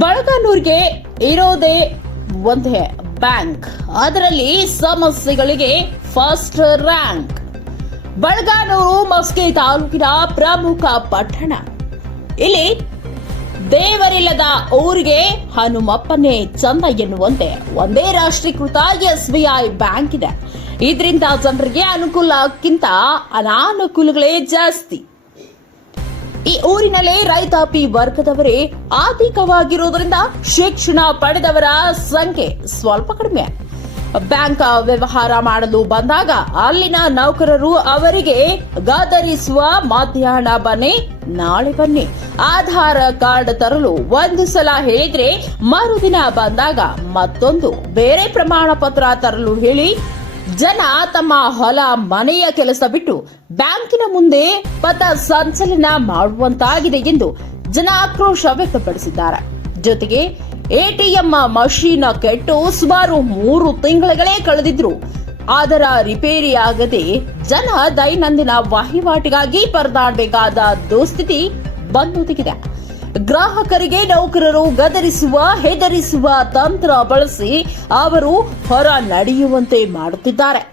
ಬಳಗನೂರಿಗೆ ಇರೋದೇ ಒಂದೇ ಬ್ಯಾಂಕ್. ಅದರಲ್ಲಿ ಸಮಸ್ಯೆಗಳಿಗೆ ಫಸ್ಟ್ ರ್ಯಾಂಕ್ ಬಳಗಾನೂರು ಮಸ್ಕಿ ತಾಲೂಕಿನ ಪ್ರಮುಖ ಪಟ್ಟಣ. ಇಲ್ಲಿ ದೇವರಿಲ್ಲದ ಊರಿಗೆ ಹನುಮಪ್ಪನೇ ಚಂದ ಎನ್ನುವಂತೆ ಒಂದೇ ರಾಷ್ಟ್ರೀಕೃತ ಎಸ್ ಬಿ ಐ ಬ್ಯಾಂಕ್ ಇದೆ. ಇದರಿಂದ ಜನರಿಗೆ ಅನುಕೂಲಕ್ಕಿಂತ ಅನಾನುಕೂಲಗಳೇ ಜಾಸ್ತಿ. ಈ ಊರಿನಲ್ಲಿ ರೈತಾಪಿ ವರ್ಗದವರೇ ಆರ್ಥಿಕವಾಗಿರುವುದರಿಂದ ಶಿಕ್ಷಣ ಪಡೆದವರ ಸಂಖ್ಯೆ ಸ್ವಲ್ಪ ಕಡಿಮೆ. ಬ್ಯಾಂಕ್ ವ್ಯವಹಾರ ಮಾಡಲು ಬಂದಾಗ ಅಲ್ಲಿನ ನೌಕರರು ಅವರಿಗೆ ಗದರಿಸುವ ಮಧ್ಯಾಹ್ನ ಬನ್ನಿ, ನಾಳೆ ಬನ್ನಿ. ಆಧಾರ್ ಕಾರ್ಡ್ ತರಲು ಒಂದು ಸಲ ಹೇಳಿದ್ರೆ ಮರುದಿನ ಬಂದಾಗ ಮತ್ತೊಂದು ಬೇರೆ ಪ್ರಮಾಣ ಪತ್ರ ತರಲು ಹೇಳಿ ಜನ ತಮ್ಮ ಹೊಲ, ಮನೆಯ ಕೆಲಸ ಬಿಟ್ಟು ಬ್ಯಾಂಕಿನ ಮುಂದೆ ಪಥ ಸಂಚಲನ ಮಾಡುವಂತಾಗಿದೆ ಎಂದು ಜನ ಆಕ್ರೋಶ ವ್ಯಕ್ತಪಡಿಸಿದ್ದಾರೆ. ಜೊತೆಗೆ ಎಟಿಎಂ ಮಷೀನ್ ಕೆಟ್ಟು ಸುಮಾರು ಮೂರು ತಿಂಗಳಗಳೇ ಕಳೆದಿದ್ರು. ಅದರ ರಿಪೇರಿಯಾಗದೆ ಜನ ದೈನಂದಿನ ವಹಿವಾಟಿಗಾಗಿ ಪರದಾಡಬೇಕಾದ ದುಸ್ಥಿತಿ ಬಂದೊದಗಿದೆ ಗ್ರಾಹಕರಿಗೆ ನೌಕರರು ಗದರಿಸುವ, ಹೆದರಿಸುವ ತಂತ್ರ ಬಳಸಿ ಅವರು ಹೊರ ನಡೆಯುವಂತೆ ಮಾಡುತ್ತಿದ್ದಾರೆ.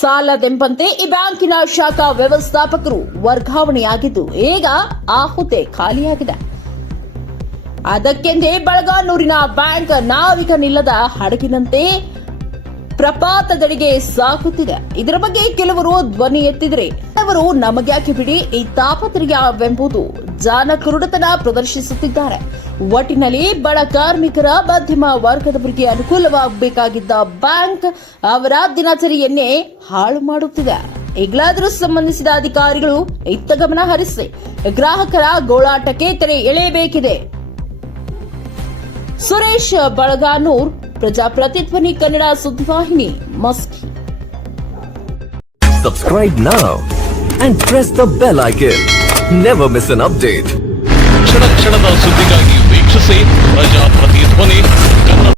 ಸಾಲದೆಂಬಂತೆ ಈ ಬ್ಯಾಂಕಿನ ಶಾಖಾ ವ್ಯವಸ್ಥಾಪಕರು ವರ್ಗಾವಣೆಯಾಗಿದ್ದು ಈಗ ಆ ಹುದ್ದೆ ಖಾಲಿಯಾಗಿದೆ. ಅದಕ್ಕೆಂದೇ ಬಳಗಾನೂರಿನ ಬ್ಯಾಂಕ್ ನಾವಿಕನಿಲ್ಲದ ಹಡಗಿನಂತೆ ಪ್ರಪಾತದಡಿಗೆ ಸಾಕುತ್ತಿದೆ ಇದರ ಬಗ್ಗೆ ಕೆಲವರು ಧ್ವನಿ ಎತ್ತಿದರೆ ಅವರು ನಮಗ್ಯಾಕೆ ಬಿಡಿ ಈ ತಾಪತ್ರಯವೆಂಬುದು ಜಾನಕರುಡತನ ಪ್ರದರ್ಶಿಸುತ್ತಿದ್ದಾರೆ. ಒಟ್ಟಿನಲ್ಲಿ ಬಡ ಕಾರ್ಮಿಕರ ಮಧ್ಯಮ ವರ್ಗದವರಿಗೆ ಅನುಕೂಲವಾಗಬೇಕಾಗಿದ್ದ ಬ್ಯಾಂಕ್ ಅವರ ದಿನಚರಿಯನ್ನೇ ಹಾಳು ಮಾಡುತ್ತಿದೆ. ಈಗಲಾದರೂ ಸಂಬಂಧಿಸಿದ ಅಧಿಕಾರಿಗಳು ಇತ್ತ ಗಮನ ಹರಿಸಿ ಗ್ರಾಹಕರ ಗೋಳಾಟಕ್ಕೆ ತೆರೆ ಎಳೆಯಬೇಕಿದೆ. Suresh Balaganur, ಪ್ರಜಾಪ್ರತಿಧ್ವನಿ Kannada ಸುದ್ದಿವಾಹಿನಿ, Maski. Subscribe now and press the bell icon. Never miss an update. ಕ್ಷಣ ಕ್ಷಣದ ಸುದ್ದಿಗಾಗಿ ವೀಕ್ಷಿಸಿ ಪ್ರಜಾಪ್ರತಿಧ್ವನಿ ಕನ್ನಡ